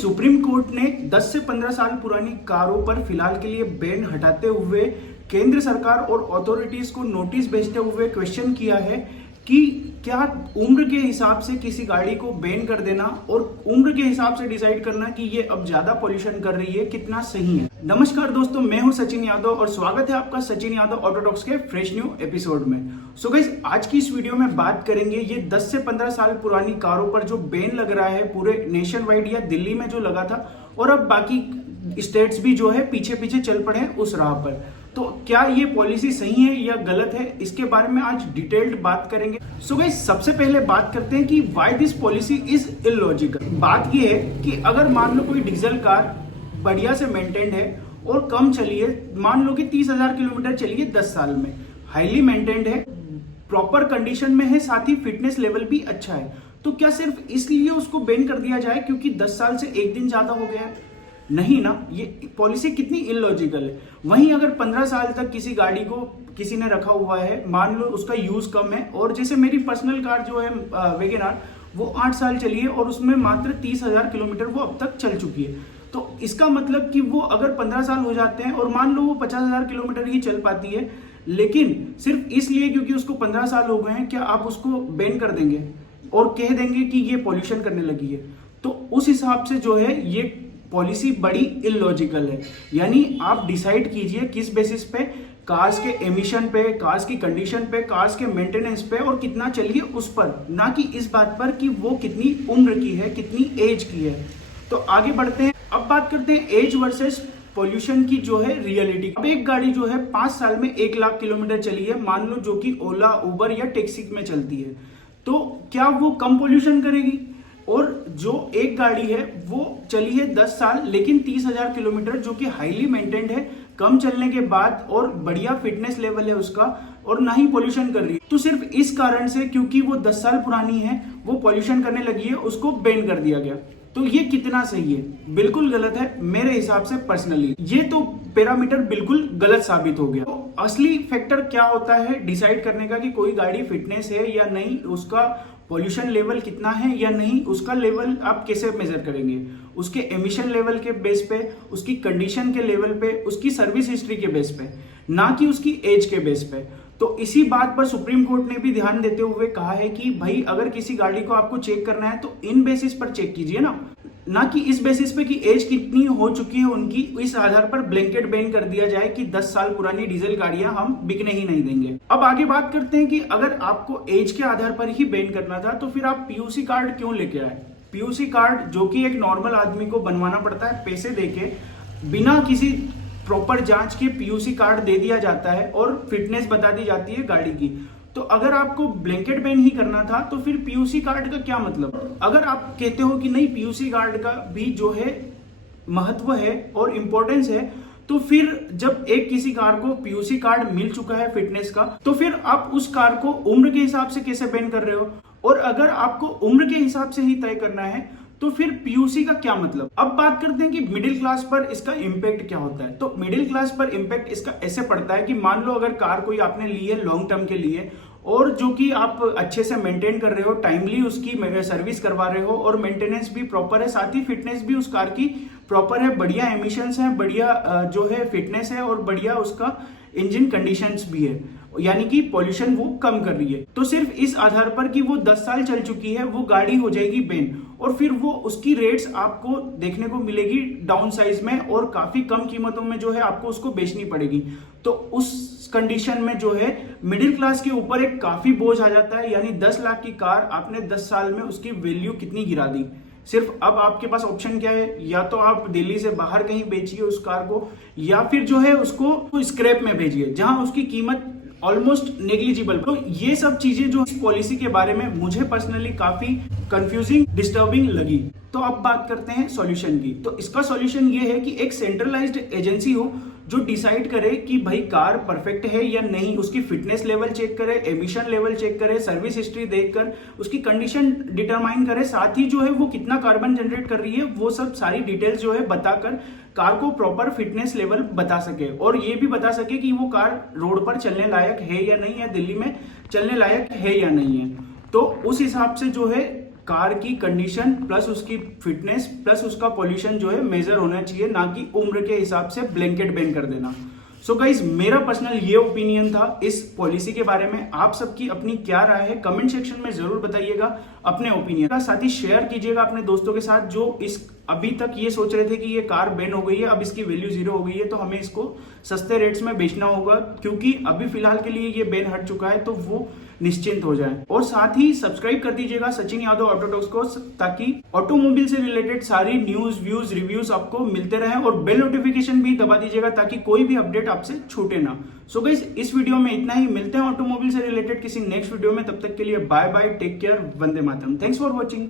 Supreme court ने 10 से 15 साल पुरानी कारों पर फिलहाल के लिए बैन हटाते हुए केंद्र सरकार और अथॉरिटीज को नोटिस भेजते हुए क्वेश्चन किया है कि क्या उम्र के हिसाब से किसी गाड़ी को बैन कर देना और उम्र के हिसाब से डिसाइड करना कि ये अब ज्यादा पॉल्यूशन कर रही है कितना सही है। नमस्कार दोस्तों, मैं हूं सचिन यादव और स्वागत है आपका सचिन यादव ऑटोटॉक्स के फ्रेश न्यू एपिसोड में। सो गाइस, आज की इस वीडियो में बात करेंगे ये 10 से 15 साल पुरानी कारों पर जो बैन लग रहा है पूरे नेशन वाइड या दिल्ली में जो लगा था और अब बाकी स्टेट्स भी जो है पीछे पीछे चल पड़े हैं उस राह पर। तो क्या ये पॉलिसी सही है या गलत है, इसके बारे में आज डिटेल्ड बात करेंगे। सो गाइस, सबसे पहले बात करते हैं कि why this policy is illogical. बात ये है कि अगर मान लो कोई डीजल कार बढ़िया से मेंटेन्ड है और कम चली है, मान लो कि 30,000 किलोमीटर चली है 10 साल में, हाईली मेंटेन्ड है, प्रॉपर कंडीशन में है, साथ ही फिटनेस लेवल भी अच्छा है, तो क्या सिर्फ इसलिए उसको बैन कर दिया जाए क्योंकि 10 साल से एक दिन ज्यादा हो गया है? नहीं ना, ये पॉलिसी कितनी इलॉजिकल है। वहीं अगर 15 साल तक किसी गाड़ी को किसी ने रखा हुआ है, मान लो उसका यूज कम है, और जैसे मेरी पर्सनल कार जो है वैगन आर, वो 8 साल चली है और उसमें मात्र 30,000 किलोमीटर वो अब तक चल चुकी है, तो इसका मतलब कि वो अगर 15 साल हो जाते हैं और मान लो वो 50,000 किलोमीटर ही चल पाती है, लेकिन सिर्फ इसलिए क्योंकि उसको 15 साल हो गए हैं, क्या आप उसको बैन कर देंगे और कह देंगे कि ये पॉल्यूशन करने लगी है? तो उस हिसाब से जो है ये पॉलिसी बड़ी इलॉजिकल है। यानी आप डिसाइड कीजिए किस बेसिस पे, कार्स के एमिशन पे, कार्स की कंडीशन पे, कार्स के मेंटेनेंस पे और कितना चलिए उस पर, ना कि इस बात पर कि वो कितनी उम्र की है, कितनी एज की है। तो आगे बढ़ते हैं, अब बात करते हैं एज वर्सेस पॉल्यूशन की जो है रियलिटी। अब एक गाड़ी जो है 5 साल में 1 लाख किलोमीटर चली है, मान लो, जो कि ओला, उबर या टैक्सी में चलती है, तो क्या वो कम पॉल्यूशन करेगी? और जो एक गाड़ी है वो चली है 10 साल लेकिन 30,000 किलोमीटर, जो कि हाईली मेंटेन्ड है, कम चलने के बाद, और बढ़िया फिटनेस लेवल है उसका, और ना ही पॉल्यूशन कर रही है, तो सिर्फ इस कारण से क्योंकि वो 10 साल पुरानी है, वो पॉल्यूशन करने लगी है, उसको बैन कर दिया गया। तो ये कितना सही है? बिल्कुल गलत है मेरे हिसाब से पर्सनली। ये तो पैरामीटर बिल्कुल गलत साबित हो गया। तो असली फैक्टर क्या होता है डिसाइड करने का कि कोई गाड़ी फिटनेस है या नहीं, उसका पॉल्यूशन लेवल कितना है या नहीं, उसका लेवल आप कैसे मेजर करेंगे? उसके एमिशन लेवल के बेस पे, उसकी कंडीशन के लेवल पे, उसकी सर्विस हिस्ट्री के बेस पे, ना कि उसकी एज के बेस पे। तो इसी बात पर सुप्रीम कोर्ट ने भी ध्यान देते हुए कहा है कि भाई अगर किसी गाड़ी को आपको चेक करना है तो इन बेसिस पर चेक कीजिए ना कि इस बेसिस पे कि एज कितनी हो चुकी है उनकी, इस आधार पर ब्लैंकेट बैन कर दिया जाए कि 10 साल पुरानी डीजल गाड़ियां हम बिकने ही नहीं देंगे। अब आगे बात करते हैं कि अगर आपको एज के आधार पर ही बैन करना था तो फिर आप पीयूसी कार्ड क्यों लेके आए? पीयूसी कार्ड जो कि एक नॉर्मल आदमी को बनवाना पड़ता है पैसे देके, बिना किसी प्रॉपर जांच के पीयूसी कार्ड दे दिया जाता है और फिटनेस बता दी जाती है गाड़ी की। तो अगर आपको ब्लैंकेट बैन ही करना था तो फिर पीयूसी कार्ड का क्या मतलब? अगर आप कहते हो कि नहीं, पीयूसी कार्ड का भी जो है महत्व है और इंपॉर्टेंस है, तो फिर जब एक किसी कार को पीयूसी कार्ड मिल चुका है फिटनेस का, तो फिर आप उस कार को उम्र के हिसाब से कैसे बैन कर रहे हो? और अगर आपको उम्र के हिसाब से ही तय करना है तो फिर पीयूसी का क्या मतलब? अब बात करते हैं कि मिडिल क्लास पर इसका इंपैक्ट क्या होता है। तो मिडिल क्लास पर इंपैक्ट इसका ऐसे पड़ता है कि मान लो अगर कार कोई आपने ली है लॉन्ग टर्म के लिए, और जो कि आप अच्छे से मेंटेन कर रहे हो, टाइमली उसकी सर्विस करवा रहे हो, और मेंटेनेंस भी प्रॉपर है, साथ ही फिटनेस भी उस कार की प्रॉपर है, बढ़िया एमिशंस है, बढ़िया जो है फिटनेस है, और बढ़िया उसका इंजन कंडीशंस भी है, यानी कि पॉल्यूशन वो कम कर रही है, तो सिर्फ इस आधार पर कि वो 10 साल चल चुकी है वो गाड़ी हो जाएगी बैन, और फिर वो उसकी रेट्स आपको देखने को मिलेगी डाउन साइज में और काफी कम कीमतों में जो है आपको उसको बेचनी पड़ेगी। तो उस कंडीशन में जो है मिडिल क्लास के ऊपर एक काफी बोझ आ जाता है, यानी 10 लाख की कार आपने 10 साल में उसकी वैल्यू कितनी गिरा दी। सिर्फ अब आपके पास ऑप्शन क्या है, या तो आप दिल्ली से बाहर कहीं बेचिए उस कार को, या फिर जो है उसको स्क्रैप में भेजिए जहां उसकी कीमत ऑलमोस्ट नेग्लिजिबल। तो ये सब चीजें जो इस पॉलिसी के बारे में मुझे पर्सनली काफी कंफ्यूजिंग, डिस्टर्बिंग लगी। तो अब बात करते हैं सॉल्यूशन की। तो इसका सॉल्यूशन ये है कि एक सेंट्रलाइज्ड एजेंसी हो जो डिसाइड करे कि भाई कार परफेक्ट है या नहीं, उसकी फिटनेस लेवल चेक करे, एमिशन लेवल चेक करे, सर्विस हिस्ट्री देखकर उसकी कंडीशन डिटरमाइन करे, साथ ही जो है वो कितना कार्बन जनरेट कर रही है वो सब सारी डिटेल्स जो है बताकर कार को प्रॉपर फिटनेस लेवल बता सके, और ये भी बता सके कि वो कार रोड पर चलने लायक है या नहीं है, दिल्ली में चलने लायक है या नहीं है। तो उस हिसाब से जो है कार की कंडीशन प्लस उसकी फिटनेस प्लस उसका पॉल्यूशन जो है मेजर होना चाहिए, ना कि उम्र के हिसाब से ब्लैंकेट बैन कर देना। सो गाइज, मेरा पर्सनल ये ओपिनियन था इस पॉलिसी के बारे में। आप सबकी अपनी क्या राय है कमेंट सेक्शन में जरूर बताइएगा अपने ओपिनियन का। साथ ही शेयर कीजिएगा अपने दोस्तों के साथ जो अभी तक ये सोच रहे थे कि ये कार बैन हो गई है, अब इसकी वैल्यू 0 हो गई है, तो हमें इसको सस्ते रेट्स में बेचना होगा, क्योंकि अभी फिलहाल के लिए ये बैन हट चुका है, तो वो निश्चिंत हो जाए। और साथ ही सब्सक्राइब कर दीजिएगा सचिन यादव ऑटोटॉक्स को, ताकि ऑटोमोबाइल से रिलेटेड सारी न्यूज व्यूज रिव्यूज आपको मिलते रहे, और बेल नोटिफिकेशन भी दबा दीजिएगा ताकि कोई भी अपडेट आपसे छूटे ना। सो गाइस, इस वीडियो में इतना ही। मिलते हैं ऑटोमोबाइल से रिलेटेड किसी नेक्स्ट वीडियो में। तब तक के लिए bye bye, take care, Vande Mataram. Thanks for watching.